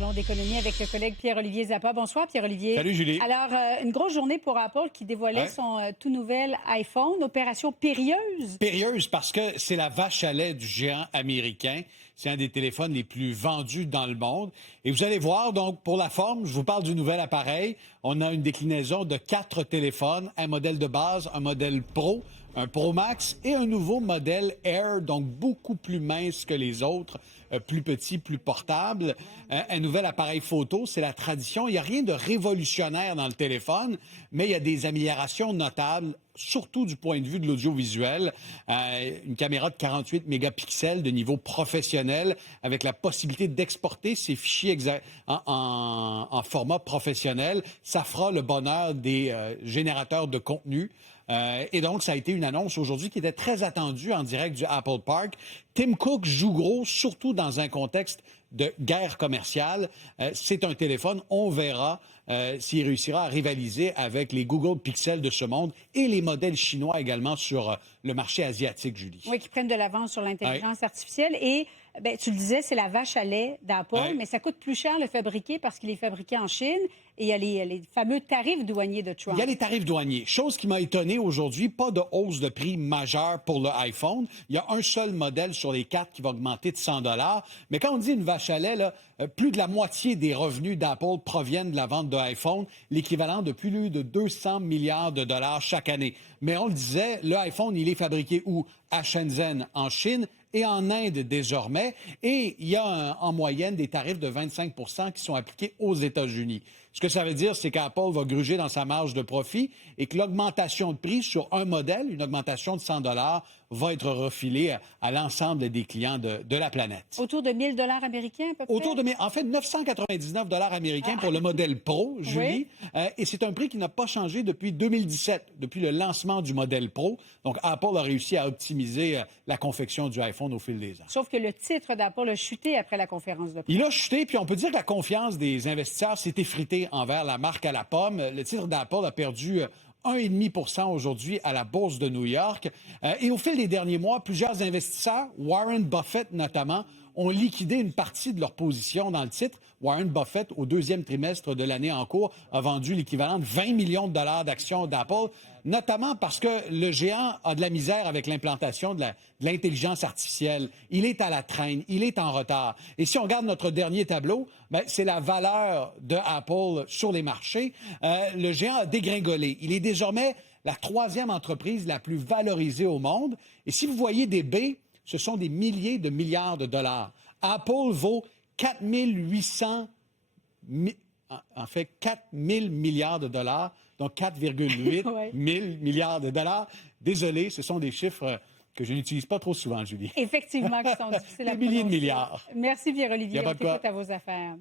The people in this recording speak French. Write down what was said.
Parlons d'économie avec le collègue Pierre-Olivier Zappa. Bonsoir, Pierre-Olivier. Salut, Julie. Alors, une grosse journée pour Apple qui dévoilait son tout nouvel iPhone. Opération périlleuse. Périlleuse parce que c'est la vache à lait du géant américain. C'est un des téléphones les plus vendus dans le monde. Et vous allez voir, donc, pour la forme, je vous parle du nouvel appareil. On a une déclinaison de 4 téléphones, un modèle de base, un modèle Pro, un Pro Max et un nouveau modèle Air, donc beaucoup plus mince que les autres, plus petit, plus portable. Un nouvel appareil photo, c'est la tradition. Il n'y a rien de révolutionnaire dans le téléphone, mais il y a des améliorations notables, surtout du point de vue de l'audiovisuel. Une caméra de 48 mégapixels de niveau professionnel avec la possibilité d'exporter ces fichiers en format professionnel. Ça fera le bonheur des générateurs de contenu. Et donc, ça a été une annonce aujourd'hui qui était très attendue en direct du Apple Park. Tim Cook joue gros, surtout dans un contexte de guerre commerciale. C'est un téléphone, on verra s'il réussira à rivaliser avec les Google Pixel de ce monde et les modèles chinois également sur le marché asiatique, Julie. Oui, qui prennent de l'avance sur l'intelligence artificielle. Et tu le disais, c'est la vache à lait d'Apple, mais ça coûte plus cher le fabriquer parce qu'il est fabriqué en Chine et il y a les fameux tarifs douaniers de Trump. Il y a les tarifs douaniers. Chose qui m'a étonné aujourd'hui, pas de hausse de prix majeure pour le iPhone. Il y a un seul modèle sur les 4 qui va augmenter de 100 $. Mais quand on dit une vache à lait, là, plus de la moitié des revenus d'Apple proviennent de la vente de iPhone, l'équivalent de plus de 200 milliards de dollars chaque année. Mais on le disait, le iPhone, il est fabriqué où? À Shenzhen, en Chine, et en Inde désormais. Et il y a en moyenne des tarifs de 25 % qui sont appliqués aux États-Unis. Ce que ça veut dire, c'est qu'Apple va gruger dans sa marge de profit et que l'augmentation de prix sur un modèle, une augmentation de 100 $, va être refilée à l'ensemble des clients de la planète. Autour de 1 000 $ américains, à peu près? Autour de, en fait, 999 $ américains pour le modèle Pro, Julie. Oui. Et c'est un prix qui n'a pas changé depuis 2017, depuis le lancement du modèle Pro. Donc, Apple a réussi à optimiser la confection du iPhone au fil des ans. Sauf que le titre d'Apple a chuté après la conférence de presse. Il a chuté, puis on peut dire que la confiance des investisseurs s'est effritée envers la marque à la pomme. Le titre d'Apple a perdu 1,5 % aujourd'hui à la Bourse de New York. Et au fil des derniers mois, plusieurs investisseurs, Warren Buffett notamment, ont liquidé une partie de leur position dans le titre. Warren Buffett, au deuxième trimestre de l'année en cours, a vendu l'équivalent de 20 millions de dollars d'actions d'Apple, notamment parce que le géant a de la misère avec l'implantation de l'intelligence artificielle. Il est à la traîne, il est en retard. Et si on regarde notre dernier tableau, c'est la valeur de Apple sur les marchés. Le géant a dégringolé. Il est désormais la 3e entreprise la plus valorisée au monde. Et si vous voyez des B, ce sont des milliers de milliards de dollars. Apple vaut 4 800 milliards de dollars, donc 4,8 000 milliards de dollars. Désolé, ce sont des chiffres que je n'utilise pas trop souvent, Julie. Effectivement, qui sont difficiles à prononcer. Des milliers de milliards. Merci, Pierre-Olivier. Y a pas On de quoi. t'écoute à vos affaires.